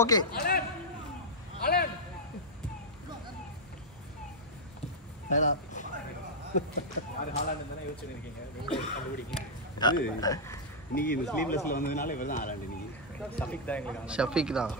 Okay இன்னைக்கு இந்த ஸ்லீவ்லெஸ்ல வந்ததுனால இவர் தான் ஆளாண்டு. இன்னைக்கு ஷஃபிக் தான்.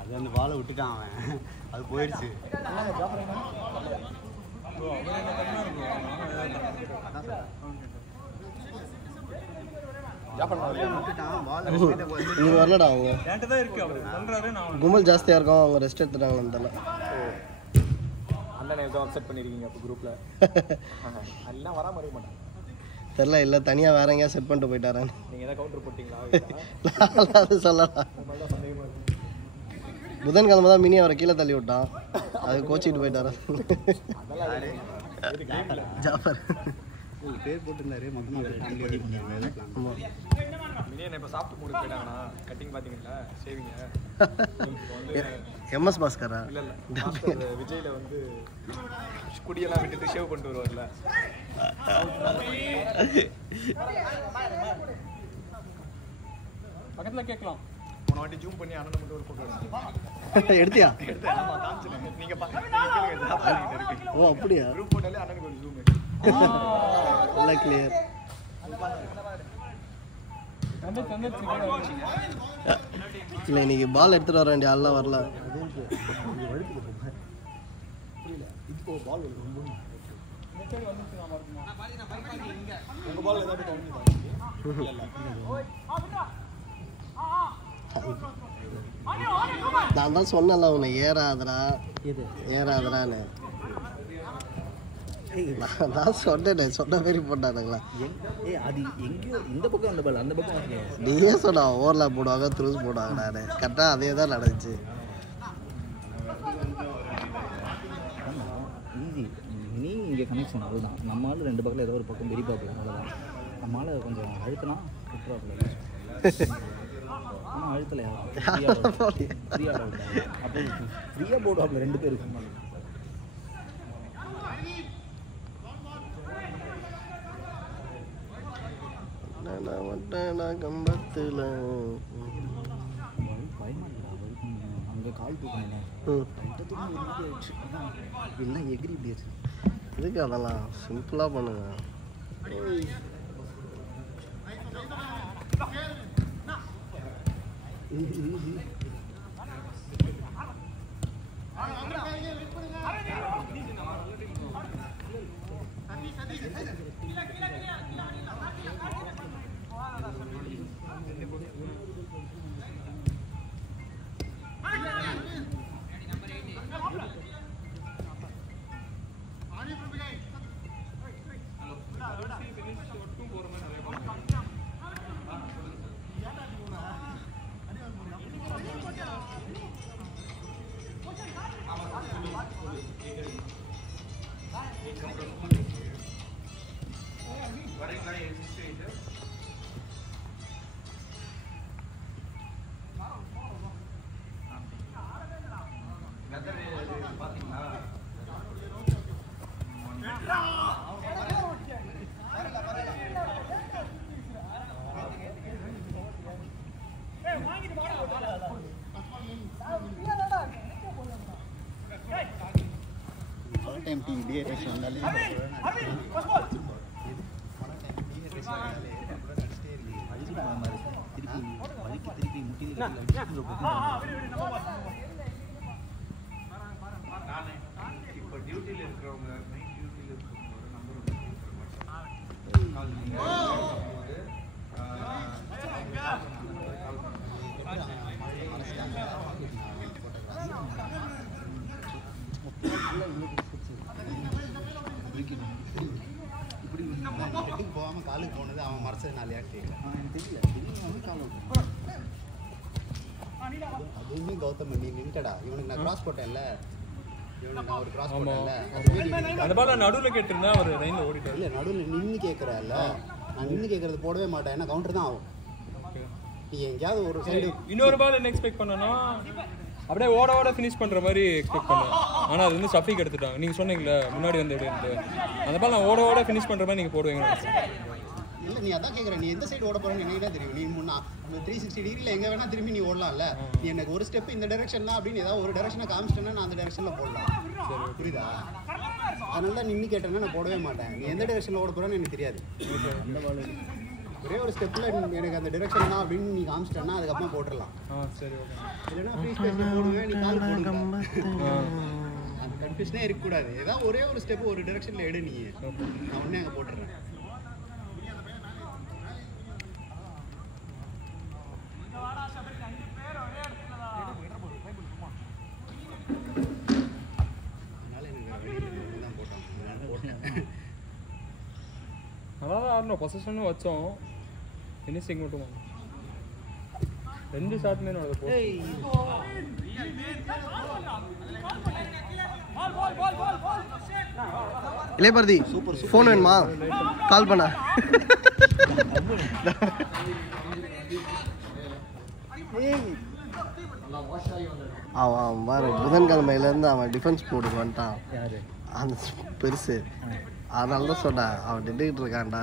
அது அந்த பாலை விட்டுட்டான் அவன், அது போயிடுச்சு. இங்கே வரலடா அவங்க கும்பல் ஜாஸ்தியாக இருக்கும், அவங்க ரெஸ்ட் எடுத்துட்டாங்கன்னு தெரியல. அண்ணனை ஏதோ அக்செப்ட் பண்ணியிருக்கீங்க அப்போ குரூப்பில் எல்லாம் வராமல் இருக்க மாட்டாங்க தெரில, இல்லை தனியாக வேற எங்கேயா செட் பண்ணிட்டு போயிட்டாரான்னு. நீங்கள் எதாவது கவுண்டர் போட்டிங்களா? அது சொல்லலாம். புதன்கிழமை தான் மினி அவரை கீழே தள்ளி விட்டான், அது கோச்சிட்டு போயிட்டாரா ஜாஃபர். பேர் போட்டுருந்தாரு மொத்தமாக மினியன் இப்போ சாப்பிட்டு மூடு போயிட்டாங்கண்ணா. கட்டிங் பார்த்தீங்களா, சேவிங்க வந்து எம்எஸ் பாஸ்கரா? இல்லை இல்லை, விஜயில் வந்து குடியெல்லாம் விட்டுட்டு ஷேவ் பண்ணிட்டு வருவார்ல. பக்கத்தில் கேட்கலாம். போன வாட்டி ஜூம் பண்ணி அண்ணன் மட்டும் ஒரு ஃபோட்டோ எடுத்தியா? எடுத்தேன். ஆமாம் காமிச்சிடுங்க. நீங்கள் ஓ அப்படியா? குரூப் போட்டாலே அண்ணனுக்கு ஒரு ஜூம் நல்லா கிளியர். இல்லை இன்னைக்கு பால் எடுத்துட்டு வர வேண்டிய ஆள்லாம் வரல. நான் தான் சொன்னல உன்னை ஏறாதரா ஏறாதரான்னு. நான் சொன்னேன், சொன்ன மாதிரி போட்டானுங்களா? அது எங்கேயோ இந்த பக்கம் அந்த பால் அந்த பக்கம் நீயே சொன்னா ஓவர்லாப் போடுவாங்க, த்ரூஸ் போடுவாங்க. நான் கரெக்டாக அதே தான் நடந்துச்சு. ஈஸி. நீ இங்கே கனெக்ஷன் அதுதான். நம்ம ஆள் ரெண்டு பக்கத்தில் ஏதோ ஒரு பக்கம் பெரிய பார்க்கலாம், அவ்வளோதான். நம்ம ஆள் கொஞ்சம் அழுத்தினா விட்டுறாப்புல. ஆனால் அழுத்தலை யாரும் ஃப்ரீயாக அப்போ ஃப்ரீயாக போடுவாப்புல ரெண்டு பேருக்கு. கம்பத்தில் அங்கே கால் தூக்கணும் எல்லாம் எகிரி இப்படியாச்சு. இதுக்கு அதெல்லாம் சிம்பிளாக பண்ணுங்க. டைம் டீ டிஏஎஸ் வந்தாலே திருப்பி முட்டி இப்போ டியூட்டியில் இருக்கிறவங்க நைட் டியூட்டியில் இருக்கிறவங்க நம்பர் இப்படி போகாமல் காலுக்கு போனது அவன் மறைச்சதுனால தெரியல. அதுவுமே கௌதம் நீ நின்ட்டடா, இவனுக்கு நான் கிராஸ் போட்டேன்ல, இவனுக்கு நான் ஒரு கிராஸ் போட்டேன்ல, அந்த பால் நடுவில் கேட்டிருந்தா அவர் லைனில் ஓடிட்டார். இல்லை நடுவில் நின்று கேட்குறல்ல, நான் நின்று கேட்கறது போடவே மாட்டேன், ஏன்னா கவுண்டர் தான் ஆகும். நீ எங்கேயாவது ஒரு சைடு இன்னொரு பால் என்ன எக்ஸ்பெக்ட் பண்ணனா அப்படியே ஓட ஓட ஃபினிஷ் பண்ணுற மாதிரி எக்ஸ்பெக்ட் பண்ணேன். ஆனால் அது வந்து சஃபிக் எடுத்துட்டாங்க. நீங்கள் சொன்னீங்களே முன்னாடி வந்து எப்படின்ட்டு, அந்த பால் நான் ஓட ஓட ஃபினிஷ் பண்ணுற மாதிரி நீங்கள் போடுவீங்கன்னு. இல்லை நீ அதான் கேட்குறேன், நீ எந்த சைடு ஓட போகிறேன்னு எனக்கு தான் தெரியும். நீ முன்னா 360 டிகிரியில் எங்கே வேணால் திரும்பி நீ ஓடலாம்ல. நீ எனக்கு ஒரு ஸ்டெப் இந்த டைரக்ஷன் தான் அப்படின்னு ஏதாவது ஒரு டைரக்ஷனை காமிச்சிட்டேன்னா நான் அந்த டைரக்ஷனில் போடலாம். புரியுதா? அதனால தான் நின்று கேட்டேன்னா நான் போடவே மாட்டேன். நீ எந்த டைரக்ஷனில் ஓட போகிறேன்னு எனக்கு தெரியாது. அந்த பால் ஒரே ஒரு ஸ்டெப்பில் எனக்கு அந்த டைரக்ஷன் தான் அப்படின்னு நீ காமிச்சிட்டேன்னா அதுக்கப்புறம் போட்டுடலாம். சரி ஓகே. இல்லைன்னா ஃப்ரீ ஸ்பேஸில் போடுவேன், நீ கால் போடுவேன். அந்த கன்ஃபியூஷனே இருக்கக்கூடாது. ஏதாவது ஒரே ஒரு ஸ்டெப்பு ஒரு டைரக்ஷனில் எடு, நீ நான் உடனே அங்கே போட்டுடுறேன். நல்லா தான் ஆடணும், பொசிஷனும் வச்சோம், ஃபினிஷிங் மட்டும் 2 ஷாட்டுமே நடந்து போ. இளையபாரதி ஃபோன் வேணுமா? கால் பண்ண. அவன் பாரு புதன்கிழமையிலேருந்து அவன் டிஃபென்ஸ் போர்டுக்கு வந்துட்டான். யாரு அந்த பெருசு, அதனால தான் சொன்னேன் அவன் நின்றுக்கிட்டு இருக்கான்டா.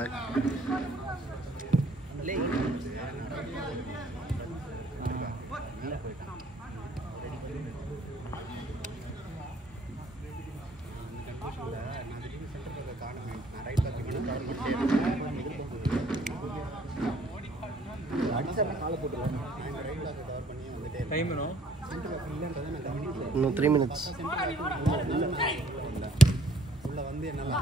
டைம் இன்னும் 3 minutes. உள்ள வந்து என்னால்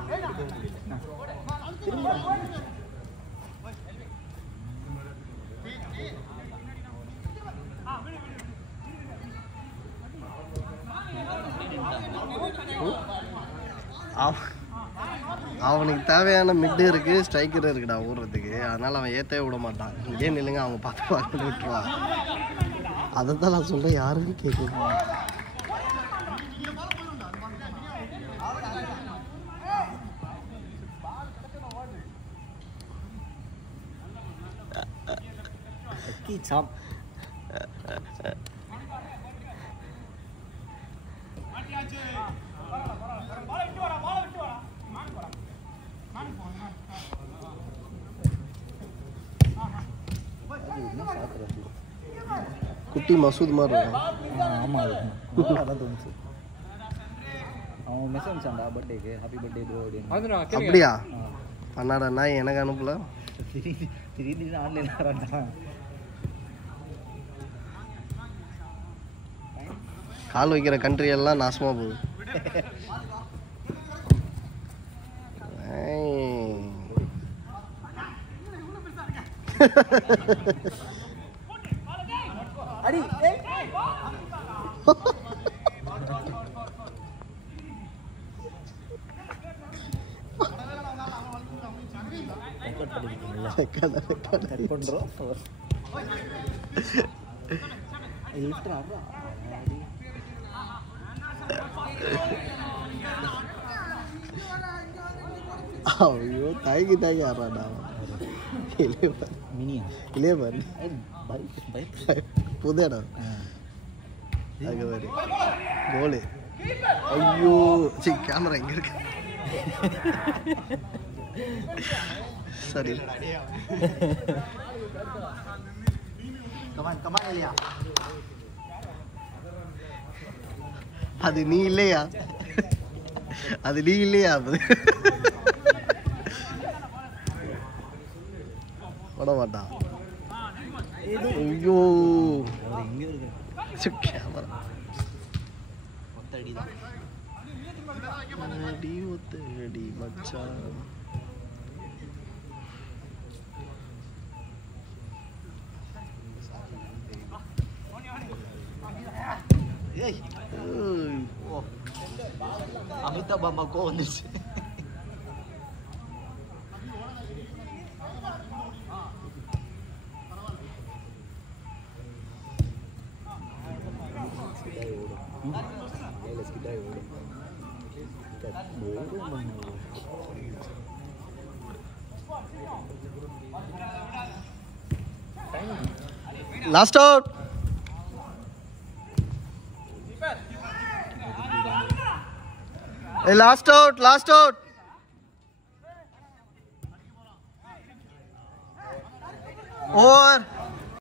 அவனுக்கு தேவையான மிட்டு இருக்கு, ஸ்ட்ரைக்கர் இருக்குடா ஓடுறதுக்கு. அதனால அவன் ஏற்றவே விட மாட்டான். இங்கே நில்லுங்க அவங்க பார்த்து விட்டுருவான். அதை தான் நான் சொல்கிறேன், யாருன்னு கேட்குது. சாப் குட்டி மசூத் மாதிரி இருக்கும். ஆமாம் அதான் தோணுச்சு. அவன் மெசேஜ் அனுப்பிச்சான்டா பர்த்டேக்கு, ஹாப்பி பர்த்டே ப்ரோ அப்படின்னு. அப்படியா? பண்ணாடா, எனக்கு அனுப்பல. திடீர்னு ஆன்லைன் ஆறான்டா. கால் வைக்கிற கண்ட்ரி எல்லாம் நாசமாக போகுது. அடி பண்ணுறோம். ஐயோ தாய்க்கு தாய்க்கு ஆடுறாடா. மினியா இல்லையே பாரு, புது இடம் அது பாரு, கோலு. ஐயோ சரி, கேமரா எங்க இருக்கு? சரி அது நீ இல்லையா? அது நீ இல்லையா? அது போட மாட்டான். ஐயோ கேமரா அடி ஒத்தடி மச்சான். அமிதாப் பாபா கோ வந்துச்சு. Last out. Last out over